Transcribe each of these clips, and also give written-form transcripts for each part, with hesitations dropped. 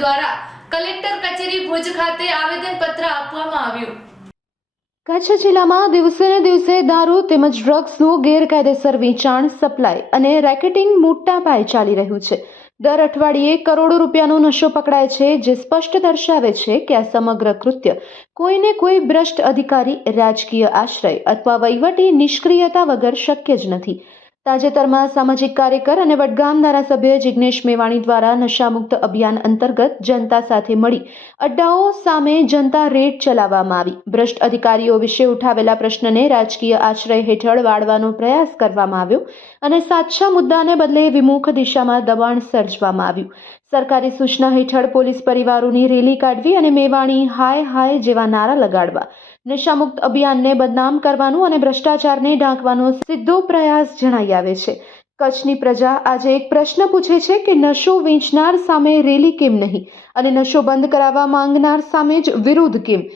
દ્વારા કલેક્ટર કચેરી ભુજ ખાતે આવેદનપત્ર આપવામાં આવ્યું। કચ્છ જિલ્લામાં દિવસે ને દિવસે દારૂ તેમજ ડ્રગ્સનું ગેરકાયદેસર વેચાણ, સપ્લાય અને રેકેટિંગ મોટા પાયે ચાલી રહ્યું છે। દર અઠવાડિયે કરોડો રૂપિયાનો નશો પકડાય છે, જે સ્પષ્ટ દર્શાવે છે કે આ સમગ્ર કૃત્ય કોઈને કોઈ ભ્રષ્ટ અધિકારી, રાજકીય આશ્રય અથવા વહીવટી નિષ્ક્રિયતા વગર શક્ય જ નથી। તાજેતરમાં સામાજિક કાર્યકર અને વડગામ ધારાસભ્ય જિગ્નેશ મેવાણી દ્વારા નશામુક્ત અભિયાન અંતર્ગત જનતા સાથે મળી અડ્ડાઓ સામે જનતા રેડ ચલાવવામાં આવી। ભ્રષ્ટ અધિકારીઓ વિશે ઉઠાવેલા પ્રશ્નને રાજકીય આશ્રય હેઠળ વાળવાનો પ્રયાસ કરવામાં આવ્યો અને સાચા મુદ્દાને બદલે વિમુખ દિશામાં દબાણ સર્જવામાં આવ્યું। સરકારી સૂચના હેઠળ પોલીસ પરિવારોની રેલી કાઢવી અને મેવાણી હાય હાય જેવા નારા લગાડવા નશામુક્ત અભિયાનને બદનામ કરવાનું અને ભ્રષ્ટાચારને ઢાંકવાનો સીધો પ્રયાસ જણાઈ આવે છે। કચ્છની પ્રજા આજે એક પ્રશ્ન પૂછે છે કે નશો વેચનાર સામે રેલી કેમ નહીં અને નશો બંધ કરાવવા માંગનાર સામે જ વિરોધ કેમ?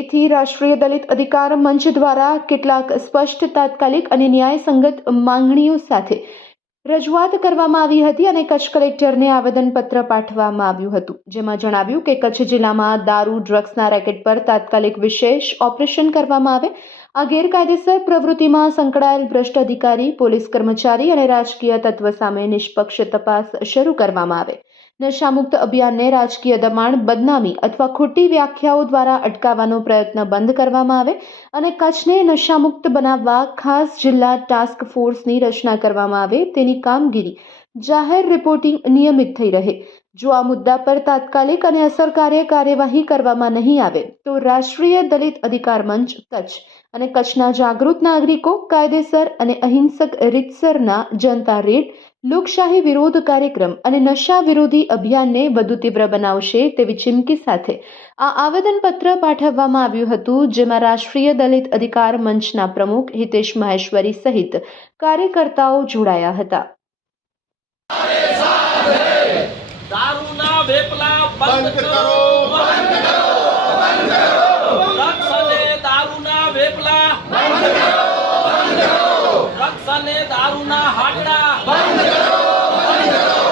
એથી રાષ્ટ્રીય દલિત અધિકાર મંચ દ્વારા કેટલાક સ્પષ્ટ, તાત્કાલિક અને ન્યાયસંગત માંગણીઓ સાથે રજૂઆત કરવામાં આવી હતી અને કચ્છ કલેક્ટરને આવેદનપત્ર પાઠવવામાં આવ્યું હતું, જેમાં જણાવ્યું કે કચ્છ જિલ્લામાં દારૂ, ડ્રગ્સના રેકેટ પર તાત્કાલિક વિશેષ ઓપરેશન કરવામાં આવે, આ ગેરકાયદેસર પ્રવૃત્તિમાં સંકળાયેલ ભ્રષ્ટ અધિકારી, પોલીસ કર્મચારી અને રાજકીય તત્વ સામે નિષ્પક્ષ તપાસ શરૂ કરવામાં આવે, નશામુક્ત અભિયાનને રાજકીય દબાણ, બદનામી અથવા ખોટી વ્યાખ્યાઓ દ્વારા અટકાવવાનો પ્રયત્ન બંધ કરવામાં આવે અને કચ્છને નશામુક્ત બનાવવા ખાસ જિલ્લા ટાસ્ક ફોર્સની રચના કરવામાં આવે, તેની કામગીરી જાહેર રિપોર્ટિંગ નિયમિત થઈ રહે। જો આ મુદ્દા પર તાત્કાલિક અને અસરકારક કાર્યવાહી કરવામાં નહીં આવે તો રાષ્ટ્રીય દલિત અધિકાર મંચ કચ્છ અને કચ્છના જાગૃત નાગરિકો કાયદેસર અને અહિંસક રીતસરના જનતા રેડ, લોકશાહી વિરોધ કાર્યક્રમ અને નશા વિરોધી અભિયાનને વધુ તીવ્ર બનાવશે તેવી ચીમકી સાથે આ આવેદનપત્ર પાઠવવામાં આવ્યું હતું, જેમાં રાષ્ટ્રીય દલિત અધિકાર મંચના પ્રમુખ હિતેશ મહેશ્વરી સહિત કાર્યકર્તાઓ જોડાયા હતા। દારૂના વેપલા બંધ કરો, બંધ કરો, બંધ કરો। ડ્રગ્સ અને દારૂના વેપલા બંધ કરો, બંધ કરો। ડ્રગ્સ અને દારૂના હાટડા બંધ કરો, બંધ કરો।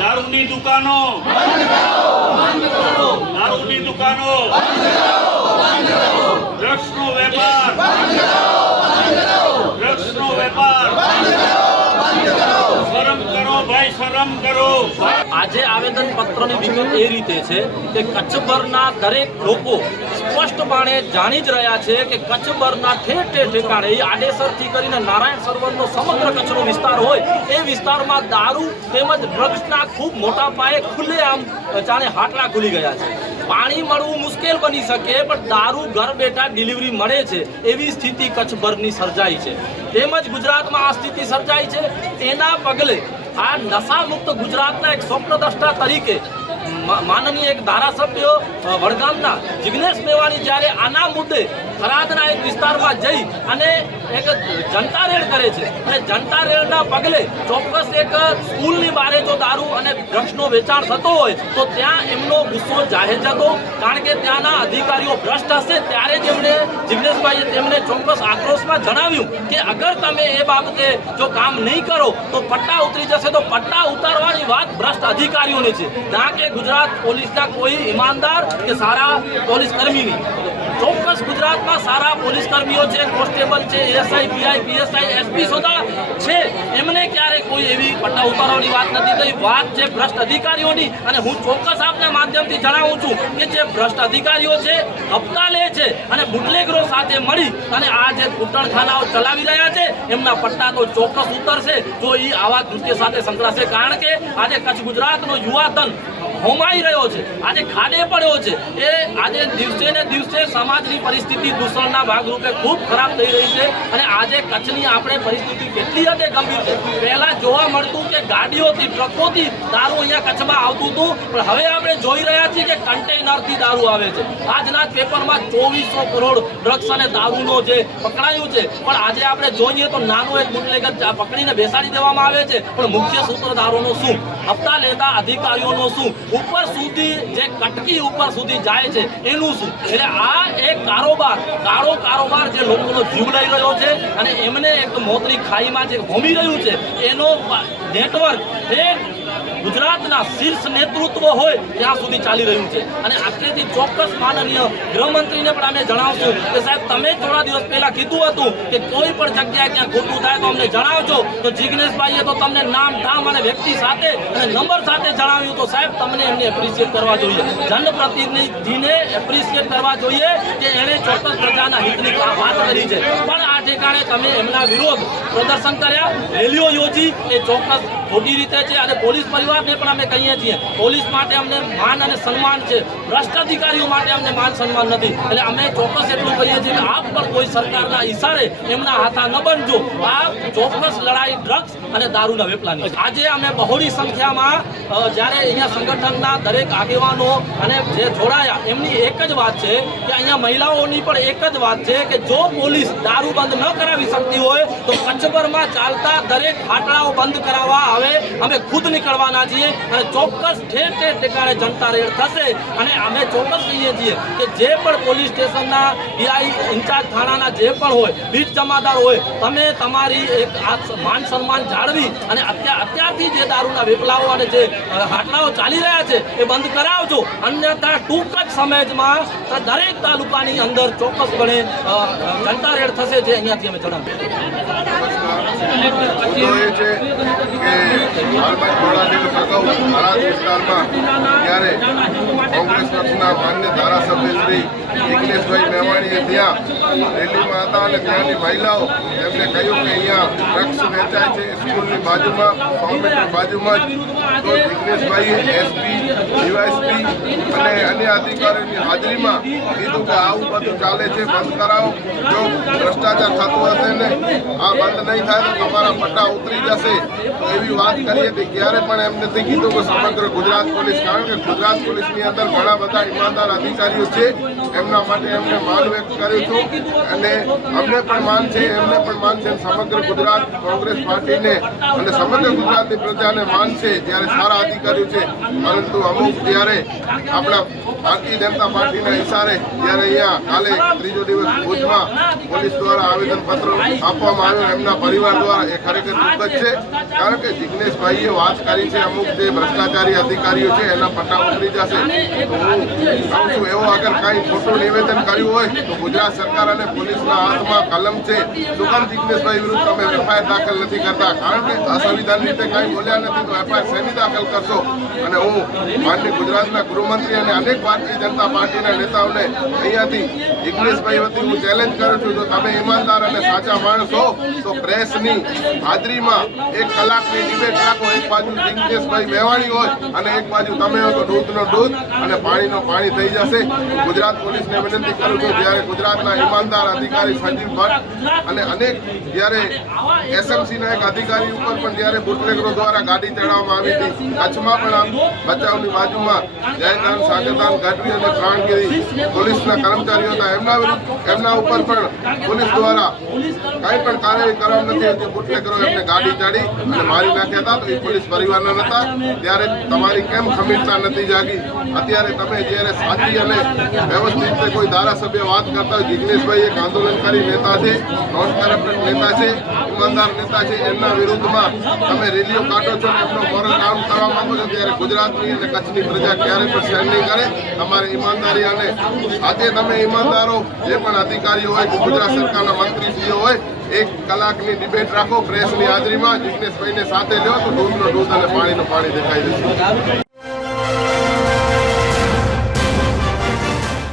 દારૂની દુકાનો બંધ કરો, બંધ કરો। દારૂની દુકાનો બંધ કરો, બંધ કરો। ડ્રગ્સનો વેપાર બંધ કરો, બંધ કરો। ડ્રગ્સનો વેપાર બંધ કરો, બંધ કરો। શરમ કરો ભાઈ, શરમ કરો। આજે આવેદન પત્રની વિગત એ રીતે છે કે કચ્છભરના દરેક લોકો સ્પષ્ટપણે જાણી જ રહ્યા છે કે કચ્છભરના ઠેર ઠેર ઠેકાણે એ આડેસરથી કરીને નારાયણ સરોવરનો સમગ્ર કચ્છનો વિસ્તાર હોય એ વિસ્તારમાં દારૂ તેમજ ડ્રગ્સના ખૂબ મોટા પાયે ખુલ્લેઆમ જાણે હાટલા ખુલી ગયા છે। પાણી મળવું મુશ્કેલ બની શકે પણ દારૂ ઘર બેઠા ડિલિવરી મળે છે એવી સ્થિતિ કચ્છભરની સર્જાઈ છે, તેમજ ગુજરાતમાં આ સ્થિતિ સર્જાઈ છે। તેના પગલે આ નશામુક્ત ગુજરાતના એક સ્વપ્નદ્રષ્ટા તરીકે માનનીય એક ધારાસભ્ય વડગામના જિગ્નેશ મેવાણી જ્યારે આના મુદ્દે થરાદના એક વિસ્તારમાં જઈ અને એક જનતા રેડ કરે છે અને જનતા રેડના પગલે ચોક્કસ એક સ્કૂલની બહાર જો દારૂ અને ડ્રગ્સનો વેચાણ થતો હોય તો ત્યાં એમનો ગુસ્સો જાહેર જતો, કારણ કે ત્યાંના અધિકારીઓ ભ્રષ્ટ હશે। ત્યારે જ એમણે જિગ્નેશભાઈએ તેમને ચોક્કસ આક્રોશમાં જણાવ્યું કે અગર તમે એ બાબતે જો કામ નહીં કરો તો પટ્ટા ઉતરી જશે। તો પટ્ટા ઉતારવાની વાત ભ્રષ્ટ અધિકારીઓની છે, ના કે ગુજરાત પોલીસના કોઈ ઈમાનદાર કે સારા પોલીસ કર્મીની। ચોક્કસ ગુજરાતમાં સારા પોલીસ કર્મીઓ છે, કોન્સ્ટેબલ છે, એએસઆઈ, પીઆઈ, પીએસઆઈ, એસપી સુધા છે, એમને ક્યારે કોઈ એવી પટ્ટા ઉતારવાની વાત નથી થઈ। વાત છે ભ્રષ્ટ અધિકારીઓની અને હું ચોક્કસ આપના માધ્યમથી જણાવું છું કે જે ભ્રષ્ટ અધિકારીઓ છે, હપ્તા લે છે અને બુટલેગરો સાથે મળી અને આ જે કૂટણખાનાઓ ચલાવી રહ્યા છે એમના પટ્ટા તો ચોક્કસ ઉતરશે જો એ આવા કૃત્ય સાથે સંકળાશે, કારણ કે આજે કચ્છ ગુજરાતનો યુવાધન હોમાઈ રહ્યો છે, આજે ખાડે પડ્યો છે। એ આજે દિવસે ને દિવસે સમાજની પરિસ્થિતિ દૂષણના ભાગરૂપે ખૂબ ખરાબ થઈ રહી છે અને આજે કચ્છની આપણે પરિસ્થિતિ કેટલી હદે ગંભીર છે। પહેલા જોવા મળતું કે ગાડીઓથી, ટ્રકોથી દારૂ અહીંયા કચ્છમાં આવતું હતું, પણ હવે આપણે જોઈ રહ્યા છીએ કે કન્ટેનરથી દારૂ આવે છે। આજના જ પેપરમાં 2400 કરોડ ડ્રગ્સ અને દારૂનો જે પકડાયું છે, પણ આજે આપણે જોઈએ તો નાનો એક બુટલેગર પકડીને બેસાડી દેવામાં આવે છે, પણ મુખ્ય સૂત્રધારોનો શું, હપ્તા લેતા અધિકારીઓનો શું, ઉપર સુધી જે કટકી ઉપર સુધી જાય છે એનું શું? એટલે આ એક કાળો કારોબાર જે લોકોનો જીવ લઈ રહ્યો છે અને એમને એક મોતની ખાઈમાં જે હોમી રહ્યું છે એનો નેટવર્ક ગુજરાતના શીર્ષ નેતૃત્વ હોય ત્યાં સુધી ચાલી રહ્યું છે. અને આટલેથી ચોક્કસ માનનીય ગૃહમંત્રીને પણ અમે જણાવશું કે સાહેબ તમે થોડા દિવસ પહેલા કીધું હતું કે કોઈ પણ જગ્યાએ ક્યાં ખોટું થાય તો અમને જણાવજો. તો જિગ્નેશભાઈએ તો તમને નામ ધામ અને વ્યક્તિ સાથે અને નંબર સાથે જણાવ્યું. તો સાહેબ તમને એમને એપ્રિશિએટ કરવા જોઈએ, જનપ્રતિનિધિને એપ્રિશિએટ કરવા જોઈએ કે એણે ચોક્કસ પ્રજાના હિતની વાત કરી છે. પણ આ ઠેકાણે તમે એમના વિરોધ પ્રદર્શન કર્યા, રેલીઓ યોજી, એ ચોક્કસ ખોટી રીતે છે. અને પોલીસ પરિવારને પણ અમે કહીએ છીએ પોલીસ માટે અમને માન અને સન્માન છે, ભ્રષ્ટ અધિકારીઓ માટે અમને માન સન્માન નથી. એટલે અમે ચોક્કસ એટલું કહીએ છીએ કે આપ પણ કોઈ સરકારના ઈશારે એમના હાથા ન બનજો. આ ચોક્કસ લડાઈ ડ્રગ્સ અને દારૂના વેપલાની છે. આજે અમે બહોળી સંખ્યામાં જ્યારે અહીંયા સંગઠનના દરેક આગેવાનો અને જે જોડાયા એમની એક જ વાત છે કે અહીંયા મહિલાઓની પણ એક જ વાત છે કે જો પોલીસ દારૂ બંધ ન કરાવી શકતી હોય તો કચ્છભરમાં ચાલતા દરેક હાટડાઓ બંધ કરાવવા આવે અમે ખુદ નીકળવાના છીએ. અને ચોક્કસ ઠેર ઠેર ઠેકાણે જનતા રેડ થશે. અને અમે ચોક્કસ કહીએ છીએ કે જે પણ પોલીસ સ્ટેશનના પીઆઈ ઇન્ચાર્જ થાણાના જે પણ હોય, બીટ જમાદાર હોય, તમે તમારી એક માન સન્માન જાળવી અને અત્યારથી જે દારૂના વેપલાઓ અને જે હાટલાઓ ચાલી રહ્યા છે એ બંધ કરાવજો. અન્યથા ટૂંક જ સમયમાં દરેક તાલુકાની અંદર ચોક્કસપણે જનતા રેડ થશે, જે અહીંયાથી અમે જણાવ્યું. મુદ્દો એ છે કે હાલમાં થોડા દિવસ અગાઉ થરાદ વિસ્તારમાં જ્યારે કોંગ્રેસ પક્ષના માન્ય ધારાસભ્ય શ્રી જિગ્નેશભાઈ મેવાણીએ ત્યાં રેલીમાં હતા અને ત્યાંની મહિલાઓ એમને કહ્યું કે અહીંયા ડ્રગ્સ વેચાય છે સ્કૂલની બાજુમાં, 100 મીટર બાજુમાં જ. તો જિગ્નેશભાઈએ એસપી, ડીવાયએસપી અને અન્ય અધિકારીઓની હાજરીમાં કીધું કે આવું બધું ચાલે છે, બંધ કરાવો. જો ભ્રષ્ટાચાર થતું હશે ને આ બંધ નહીં થાય તો તમારા પટ્ટા ઉતરી જશે. તો એવી વાત કરી હતી. ક્યારે પણ એમ નથી કીધું કે સમગ્ર ગુજરાત પોલીસ, કારણ કે ગુજરાત પોલીસની અંદર ઘણા બધા ઈમાનદાર અધિકારીઓ છે, એમના માટે એમને માન વ્યક્ત કર્યું છું. અને અમને પણ માન છે, એમને પણ માન છે. સમગ્ર ગુજરાત કોંગ્રેસ પાર્ટીને અને સમગ્ર ગુજરાતની પ્રજાને માન છે જ્યારે સારા અધિકારીઓ છે. પરંતુ અમુક જ્યારે આપણા ભારતીય જનતા પાર્ટીના ઇશારે જ્યારે અહીંયા કાલે ત્રીજો દિવસ ભુજમાં પોલીસ દ્વારા આવેદનપત્ર આપવામાં આવ્યું એમના પરિવાર દ્વારા, એ ખરેખર દુઃખદ છે. કારણ કે જિગ્નેશભાઈએ વાત કરી છે અમુક જે ભ્રષ્ટાચારી અધિકારીઓ છે એના પટ્ટા ઉતરી જશે. તો હું કહું છું એવો અગર કાંઈ ખોટું નિવેદન કર્યું હોય તો ગુજરાત સરકાર અને પોલીસના હાથમાં કલમ છે. શું કામ જિગ્નેશભાઈ વિરુદ્ધ તમે એફઆઈઆર દાખલ નથી કરતા? કારણ કે અસંવિધાન રીતે કાંઈ બોલ્યા નથી તો એફઆઈઆર શેની દાખલ કરશો? અને હું માનનીય ગુજરાતના ગૃહમંત્રી અને અનેક ભારતીય જનતા પાર્ટીના નેતાઓને અહીંયાથી જિગ્નેશભાઈ વતી હું ચેલેન્જ કરું છું, જો તમે ઈમાનદાર અને સાચા માણસ હો તો પ્રેસની હાજરીમાં 1 કલાકની ડિબેટ રાખો. એક બાજુ જિગ્નેશભાઈ મેવાણી હોય અને એક બાજુ તમે હો તો દૂધનો દૂધ અને પાણીનો પાણી થઈ જશે. ગુજરાત પોલીસને વિનંતી કરું છું, જ્યારે ગુજરાતના ઈમાનદાર અધિકારી સંજીવ ભટ્ટ અને અનેક જ્યારે એસએમસીના એક અધિકારી ઉપર પણ જ્યારે બુટલેગરો દ્વારા ગાડી ચડાવવામાં આવી હતી, કચ્છમાં પણ આમ ભચાઉની બાજુમાં જયદાન, સાગરદાન, ગઢવી અને પ્રાણગીરી પોલીસના કર્મચારીઓ હતા, એમના ઉપર પણ પોલીસ દ્વારા કાંઈ પણ કાર્યવાહી કરવામાં નથી હતી. બુટલેગરો એમને ગાડી ચડી અને મારી નાખ્યા હતા. તો એ પોલીસ પરિવારના નહોતા. ત્યારે તમારી કેમ ખમીરતા નથી જાગી? અત્યારે તમે જ્યારે સાચી અને વ્યવસ્થિત રીતે કોઈ ધારાસભ્ય વાત કરતા હોય, જિગ્નેશભાઈ એક આંદોલનકારી નેતા છે, નોન કરપ્ટેડ નેતા છે, ઈમાનદાર નેતા છે, એમના વિરુદ્ધમાં તમે રેલીઓ કાઢો છો, એમનો મોરલ કામ કરવા માંગો છો, ત્યારે ગુજરાતની અને કચ્છની પ્રજા ક્યારે પણ સહન નહીં કરે. તમારી ઈમાનદારી અને આજે તમે ઈમાનદારો જે પણ અધિકારીઓ હોય કે ગુજરાત સરકારના મંત્રીશ્રીઓ હોય, 1 કલાકની ડિબેટ રાખો પ્રેસની હાજરીમાં. જિગ્નેશભાઈને સાથે લ્યો તો દૂધનો દૂધ અને પાણીનો પાણી દેખાઈ જશે.